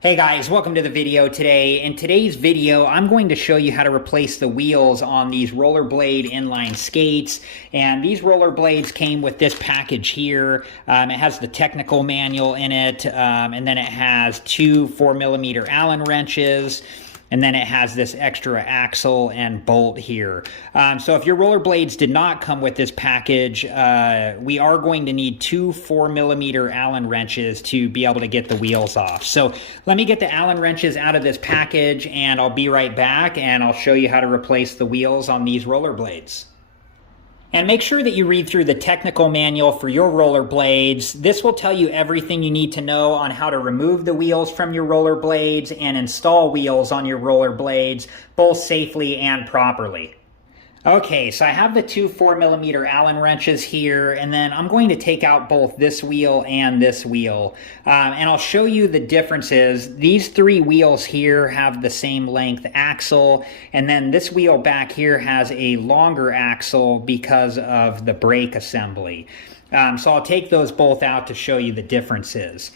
Hey guys, welcome to the video today. In today's video, I'm going to show you how to replace the wheels on these Rollerblade inline skates. And these Rollerblades came with this package here. It has the technical manual in it, and then it has two 4mm Allen wrenches. And then it has this extra axle and bolt here. So if your rollerblades did not come with this package, we are going to need two 4mm Allen wrenches to be able to get the wheels off. So let me get the Allen wrenches out of this package and I'll be right back and I'll show you how to replace the wheels on these rollerblades. And make sure that you read through the technical manual for your rollerblades. This will tell you everything you need to know on how to remove the wheels from your rollerblades and install wheels on your rollerblades, both safely and properly. Okay, so I have the two 4mm Allen wrenches here, and then I'm going to take out both this wheel and this wheel. And I'll show you the differences. These three wheels here have the same length axle, and then this wheel back here has a longer axle because of the brake assembly. So I'll take those both out to show you the differences.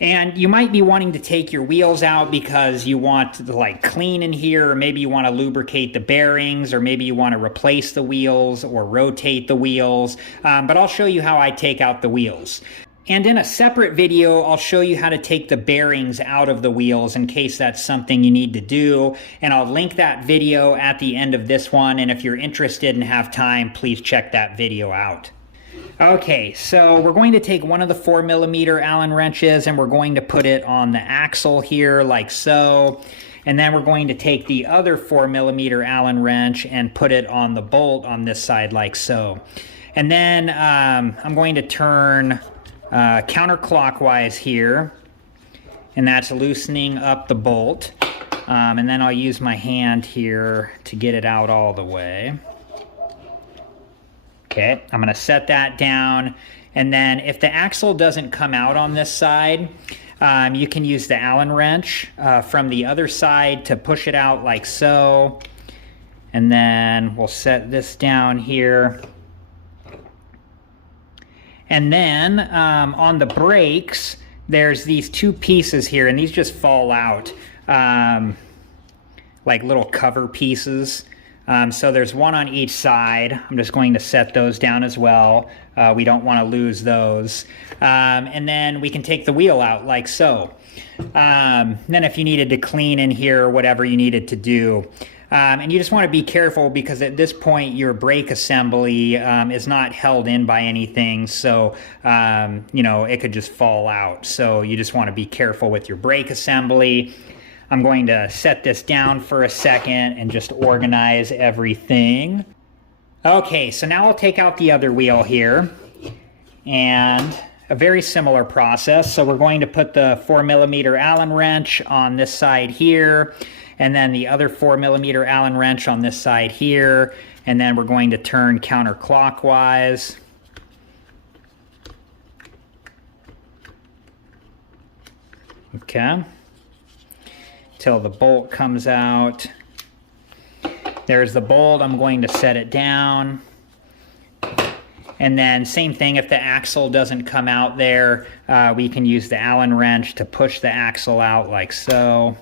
And you might be wanting to take your wheels out because you want to clean in here, or maybe you want to lubricate the bearings, or maybe you want to replace the wheels or rotate the wheels. But I'll show you how I take out the wheels. And in a separate video, I'll show you how to take the bearings out of the wheels in case that's something you need to do. And I'll link that video at the end of this one. And if you're interested and have time, please check that video out. Okay, so we're going to take one of the 4mm Allen wrenches and we're going to put it on the axle here like so. And then we're going to take the other 4mm Allen wrench and put it on the bolt on this side like so. And then I'm going to turn counterclockwise here, and that's loosening up the bolt. And then I'll use my hand here to get it out all the way. Okay, I'm going to set that down, and then if the axle doesn't come out on this side, you can use the Allen wrench from the other side to push it out like so. And then we'll set this down here. And then on the brakes, there's these two pieces here, and these just fall out like little cover pieces. So there's one on each side. I'm just going to set those down as well. We don't want to lose those. And then we can take the wheel out like so. Then if you needed to clean in here or whatever you needed to do. And you just want to be careful because at this point your brake assembly is not held in by anything. So, you know, it could just fall out. So you just want to be careful with your brake assembly. I'm going to set this down for a second and just organize everything. Okay, so now I'll take out the other wheel here, and a very similar process. So we're going to put the 4mm Allen wrench on this side here, and then the other 4mm Allen wrench on this side here, and then we're going to turn counterclockwise. Okay. Till the bolt comes out. There's the bolt. I'm going to set it down. And then same thing, if the axle doesn't come out there, we can use the Allen wrench to push the axle out like so.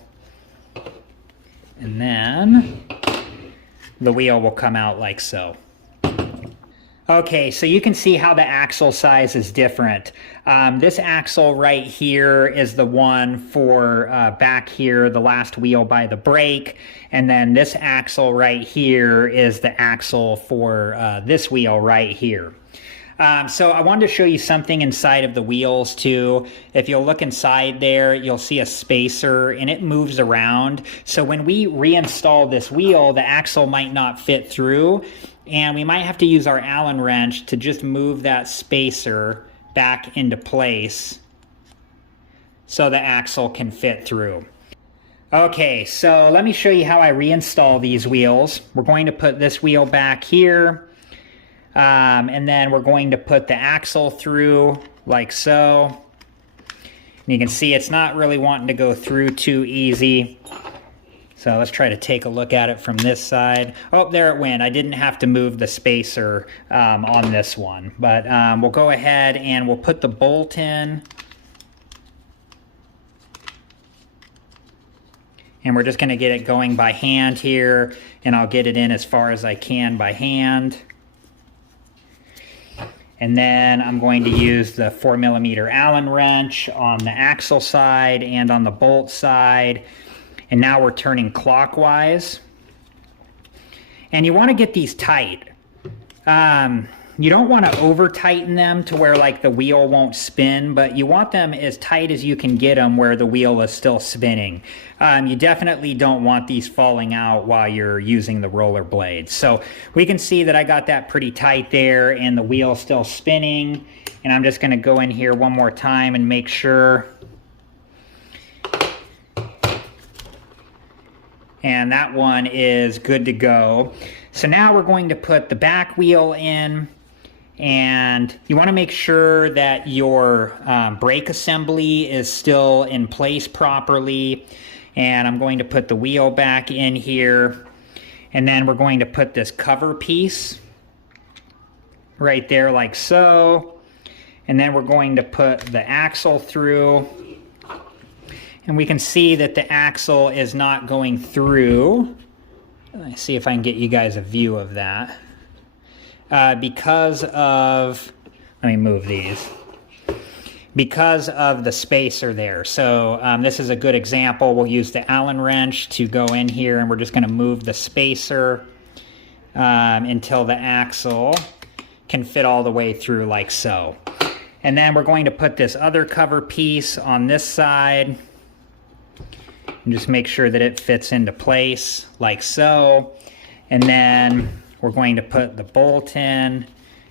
And then the wheel will come out like so. Okay, so you can see how the axle size is different. This axle right here is the one for back here, the last wheel by the brake. And then this axle right here is the axle for this wheel right here. So I wanted to show you something inside of the wheels too. If you'll look inside there, you'll see a spacer and it moves around. So when we reinstall this wheel, the axle might not fit through. And we might have to use our Allen wrench to just move that spacer back into place so the axle can fit through. Okay, so let me show you how I reinstall these wheels. We're going to put this wheel back here, and then we're going to put the axle through like so. And you can see it's not really wanting to go through too easy. So let's try to take a look at it from this side. Oh, there it went. I didn't have to move the spacer on this one. But we'll go ahead and we'll put the bolt in. And we're just going to get it going by hand here, and I'll get it in as far as I can by hand. And then I'm going to use the 4mm Allen wrench on the axle side and on the bolt side. And now we're turning clockwise. And you want to get these tight. You don't want to over tighten them to where like the wheel won't spin, but you want them as tight as you can get them where the wheel is still spinning. You definitely don't want these falling out while you're using the roller blades. So we can see that I got that pretty tight there and the wheel's still spinning. And I'm just going to go in here one more time and make sure. And that one is good to go. So now we're going to put the back wheel in, and you want to make sure that your brake assembly is still in place properly. And I'm going to put the wheel back in here, and then we're going to put this cover piece right there like so. And then we're going to put the axle through. And we can see that the axle is not going through. Let's see if I can get you guys a view of that. Because of, let me move these. Because of the spacer there. So this is a good example. We'll use the Allen wrench to go in here, and we're just going to move the spacer until the axle can fit all the way through like so. And then we're going to put this other cover piece on this side. And just make sure that it fits into place like so. And then we're going to put the bolt in,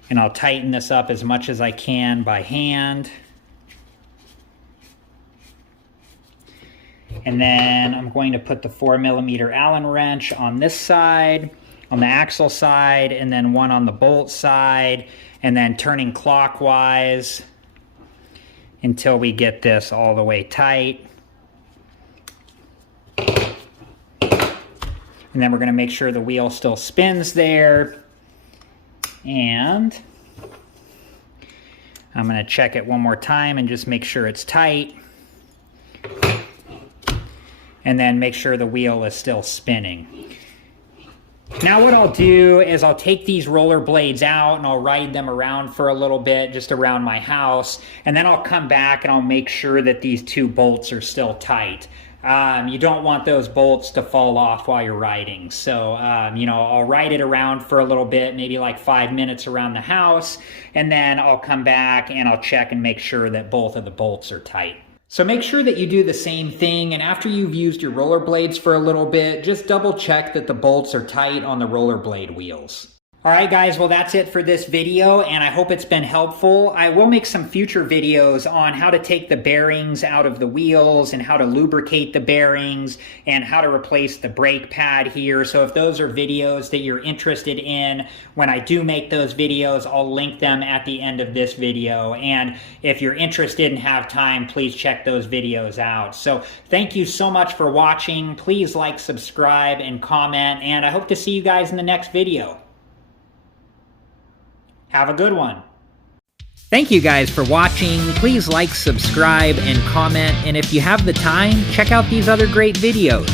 and I'll tighten this up as much as I can by hand. And then I'm going to put the 4mm Allen wrench on this side, on the axle side, and then one on the bolt side, and then turning clockwise until we get this all the way tight. And then we're going to make sure the wheel still spins there. And I'm going to check it one more time and just make sure it's tight. And then make sure the wheel is still spinning. Now what I'll do is I'll take these roller blades out and I'll ride them around for a little bit, just around my house. And then I'll come back and I'll make sure that these two bolts are still tight. You don't want those bolts to fall off while you're riding. So, you know, I'll ride it around for a little bit, maybe like 5 minutes around the house, and then I'll come back and I'll check and make sure that both of the bolts are tight. So make sure that you do the same thing, and after you've used your rollerblades for a little bit, just double check that the bolts are tight on the rollerblade wheels. Alright guys, well that's it for this video, and I hope it's been helpful. I will make some future videos on how to take the bearings out of the wheels and how to lubricate the bearings and how to replace the brake pad here. So if those are videos that you're interested in, when I do make those videos, I'll link them at the end of this video. And if you're interested and have time, please check those videos out. So thank you so much for watching. Please like, subscribe, and comment, and I hope to see you guys in the next video. Have a good one. Thank you guys for watching. Please like, subscribe, and comment. And if you have the time, check out these other great videos.